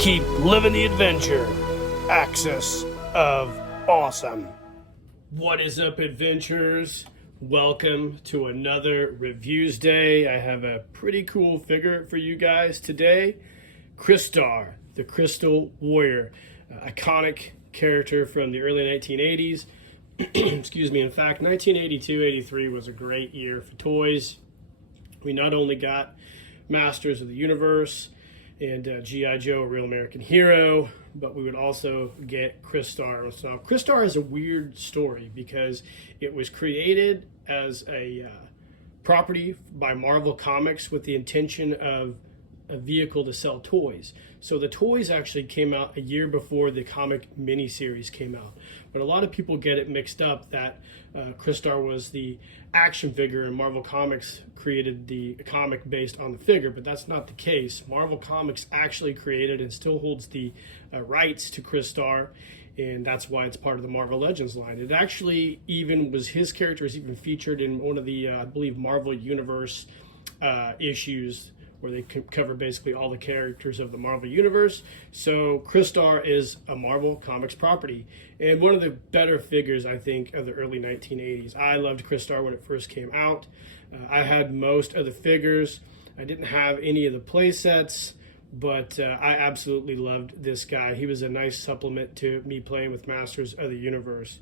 Keep living the adventure. Axis of Awesome. What is up, adventurers? Welcome to another Reviews Day. I have a pretty cool figure for you guys today. Crystar, the Crystal Warrior. Iconic character from the early 1980s. Excuse me. In fact, 1982-83 was a great year for toys. We not only got Masters of the Universe and G.I. Joe, a Real American Hero, but we would also get Crystar. So Crystar is a weird story because it was created as a property by Marvel Comics with the intention of a vehicle to sell toys. So the toys actually came out a year before the comic miniseries came out. But a lot of people get it mixed up that Crystar was the action figure and Marvel Comics created the comic based on the figure, but that's not the case. Marvel Comics actually created and still holds the rights to Crystar, and that's why it's part of the Marvel Legends line. It actually even was, his character is even featured in one of the, I believe, Marvel Universe issues, where they cover basically all the characters of the Marvel Universe. So Crystar is a Marvel Comics property, and one of the better figures, I think, of the early 1980s. I loved Crystar when it first came out. I had most of the figures. I didn't have any of the play sets, but I absolutely loved this guy. He was a nice supplement to me playing with Masters of the Universe.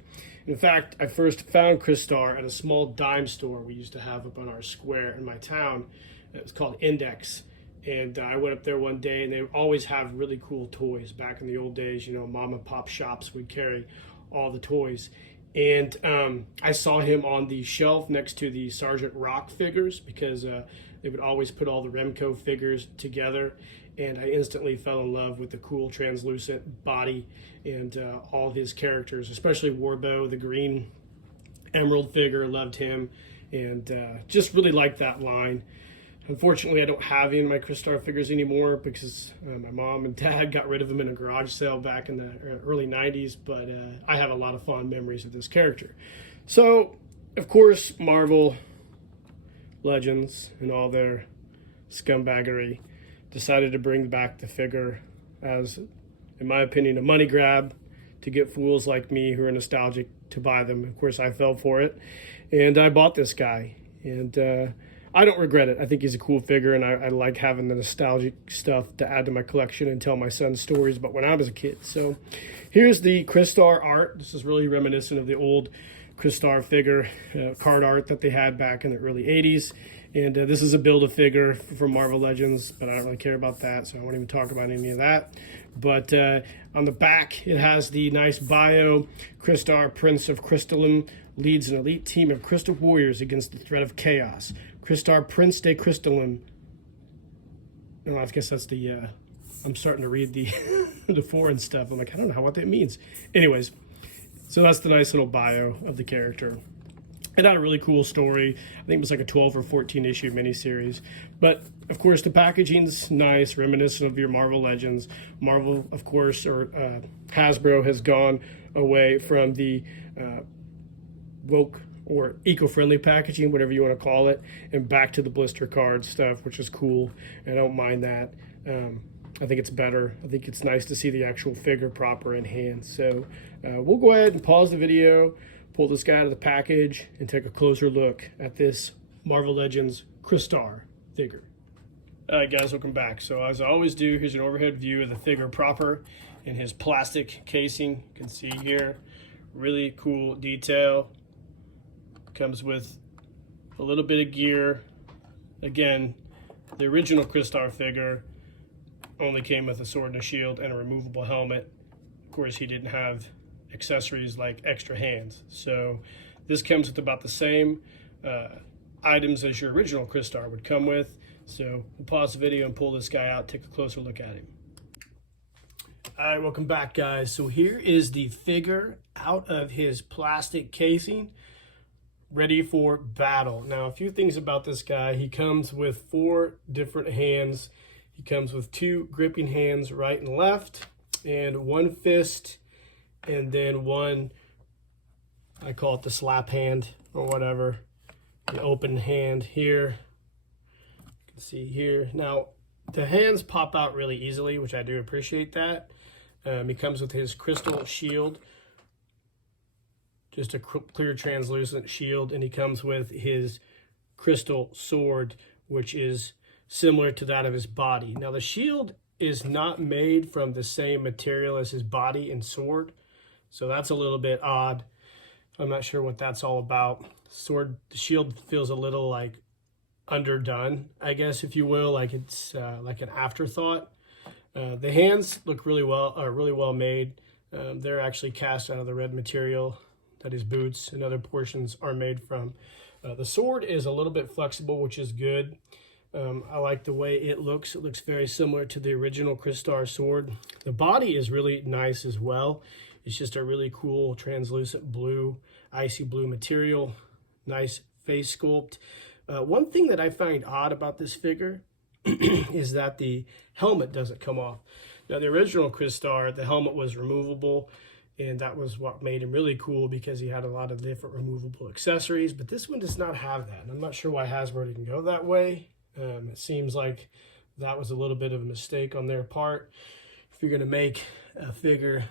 In fact, I first found Crystar at a small dime store we used to have up on our square in my town. It was called Index, and I went up there one day, and they always have really cool toys. Back in the old days, you know, mom and pop shops would carry all the toys. And I saw him on the shelf next to the Sergeant Rock figures, because they would always put all the Remco figures together, and I instantly fell in love with the cool translucent body and all of his characters, especially Warbo, the green emerald figure. Loved him, and just really liked that line. Unfortunately, I don't have any of my Crystar figures anymore because my mom and dad got rid of them in a garage sale back in the early 90s, but I have a lot of fond memories of this character. So, of course, Marvel Legends and all their scumbaggery decided to bring back the figure as, in my opinion, a money grab to get fools like me who are nostalgic to buy them. Of course, I fell for it, and I bought this guy, and I don't regret it. I think he's a cool figure, and I like having the nostalgic stuff to add to my collection and tell my son stories about when I was a kid. So here's the Crystar art. This is really reminiscent of the old Crystar figure card art that they had back in the early 80s. And this is a Build-A-Figure from Marvel Legends, but I don't really care about that, so I won't even talk about any of that. But on the back, it has the nice bio. Crystar, Prince of Crystalline, leads an elite team of crystal warriors against the threat of chaos. Crystar, Prince de Crystalline. No, I guess that's the, I'm starting to read the, the foreign stuff. I'm like, I don't know what that means. Anyways, so that's the nice little bio of the character. It had a really cool story. I think it was like a 12 or 14 issue miniseries. But, of course, the packaging's nice, reminiscent of your Marvel Legends. Marvel, of course, or Hasbro has gone away from the woke or eco-friendly packaging, whatever you want to call it, and back to the blister card stuff, which is cool. I don't mind that. I think it's better. I think it's nice to see the actual figure proper in hand. So we'll go ahead and pause the video, pull this guy out of the package, and take a closer look at this Marvel Legends Crystar figure. All right, guys, welcome back. So as I always do, here's an overhead view of the figure proper in his plastic casing. You can see here, really cool detail. Comes with a little bit of gear. Again, the original Crystar figure only came with a sword and a shield and a removable helmet. Of course, he didn't have accessories like extra hands. So this comes with about the same items as your original Crystar would come with. So we'll pause the video and pull this guy out, take a closer look at him. All right, welcome back, guys. So here is the figure out of his plastic casing, ready for battle. Now, a few things about this guy. He comes with 4 different hands. He comes with 2 gripping hands, right and left, and 1 fist, and then 1, I call it the slap hand or whatever, the open hand here. You can see here. Now, The hands pop out really easily, which I do appreciate that. He comes with his crystal shield, just a clear translucent shield, and he comes with his crystal sword, which is similar to that of his body. Now the shield is not made from the same material as his body and sword, so that's a little bit odd. I'm not sure what that's all about. The shield feels a little like underdone, I guess, if you will, like it's like an afterthought. The hands look really well made. They're actually cast out of the red material that his boots and other portions are made from. The sword is a little bit flexible, which is good. I like the way it looks. It looks very similar to the original Crystar sword. The body is really nice as well. It's just a really cool translucent blue, icy blue material. Nice face sculpt. One thing that I find odd about this figure is that the helmet doesn't come off. Now, the original Crystar, the helmet was removable, and that was what made him really cool because he had a lot of different removable accessories, but this one does not have that. And I'm not sure why Hasbro didn't go that way. It seems like that was a little bit of a mistake on their part. If you're going to make a figure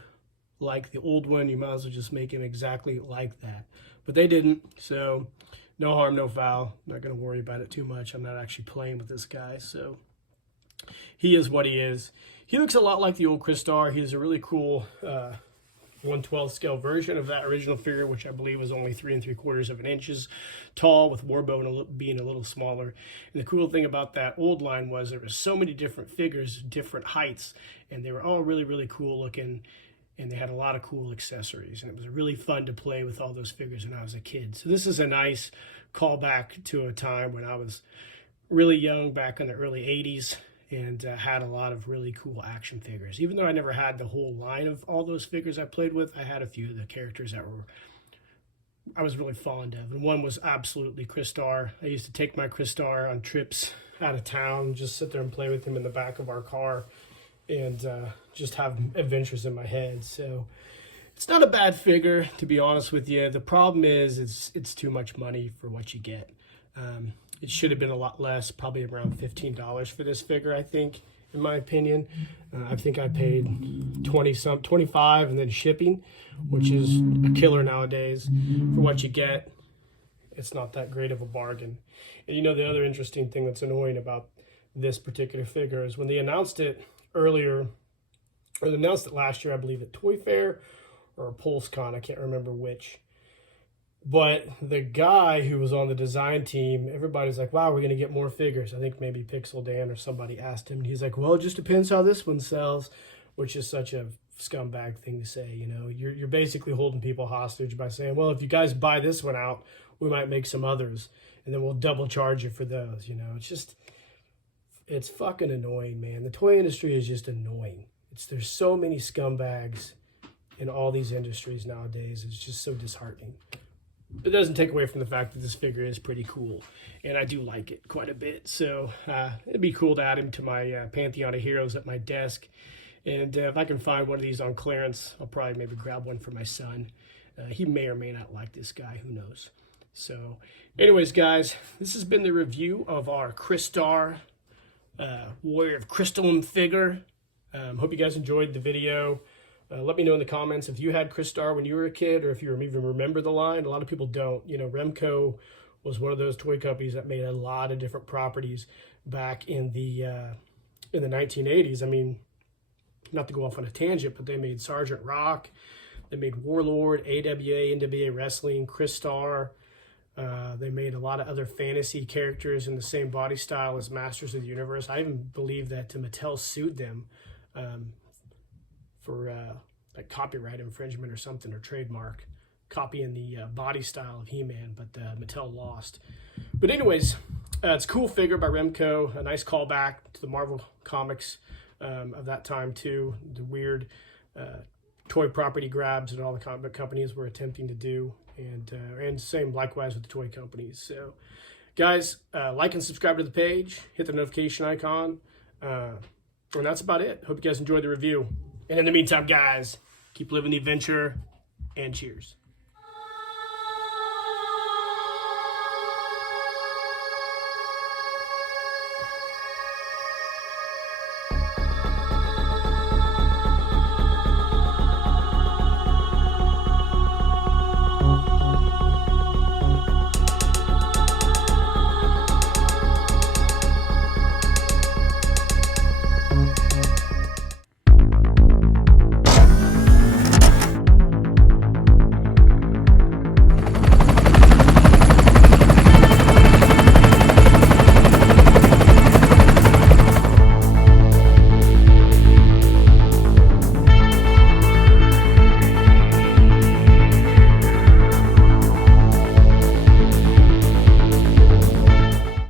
like the old one, you might as well just make him exactly like that. But they didn't, so no harm, no foul. I'm not going to worry about it too much. I'm not actually playing with this guy, so he is what he is. He looks a lot like the old Crystar. He's a really cool 1/12 scale version of that original figure, which I believe was only 3 3/4 inches tall, with Warbone being a little smaller. And the cool thing about that old line was there were so many different figures, different heights, and they were all really, really cool looking, and they had a lot of cool accessories, and it was really fun to play with all those figures when I was a kid. So this is a nice callback to a time when I was really young, back in the early 80s, and had a lot of really cool action figures. Even though I never had the whole line of all those figures I played with, I had a few of the characters that I was really fond of. And one was absolutely Crystar. I used to take my Crystar on trips out of town, just sit there and play with him in the back of our car, and just have adventures in my head. So it's not a bad figure, to be honest with you. The problem is it's too much money for what you get. It should have been a lot less, probably around $15 for this figure, I think, in my opinion. I think I paid 25 and then shipping, which is a killer nowadays. For what you get, it's not that great of a bargain. And you know, the other interesting thing that's annoying about this particular figure is when they announced it earlier, or they announced it last year, I believe, at Toy Fair or PulseCon, I can't remember which. But the guy who was on the design team, everybody's like, wow, we're going to get more figures. I think maybe Pixel Dan or somebody asked him. And he's like, well, it just depends how this one sells, which is such a scumbag thing to say. You know, you're basically holding people hostage by saying, well, if you guys buy this one out, we might make some others, and then we'll double charge you for those. You know, it's fucking annoying, man. The toy industry is just annoying. There's so many scumbags in all these industries nowadays. It's just so disheartening. It doesn't take away from the fact that this figure is pretty cool, and I do like it quite a bit. So it'd be cool to add him to my Pantheon of Heroes at my desk. And if I can find one of these on clearance, I'll probably maybe grab one for my son. He may or may not like this guy, who knows. So anyways, guys, this has been the review of our Crystar Warrior of Crystalline figure. Hope you guys enjoyed the video. Let me know in the comments if you had Crystar when you were a kid, or if you even remember the line. A lot of people don't. You know, Remco was one of those toy companies that made a lot of different properties back in the 1980s. I mean, not to go off on a tangent, but they made Sergeant Rock, they made Warlord, AWA, NWA Wrestling, Crystar. They made a lot of other fantasy characters in the same body style as Masters of the Universe. I even believe that Mattel sued them for like copyright infringement or something, or trademark, copying the body style of He-Man, but Mattel lost. But anyways, it's a cool figure by Remco, a nice callback to the Marvel comics of that time too, the weird toy property grabs that all the comic book companies were attempting to do, and same likewise with the toy companies. So guys, like and subscribe to the page, hit the notification icon, and that's about it. Hope you guys enjoyed the review. And in the meantime, guys, keep living the adventure, and cheers.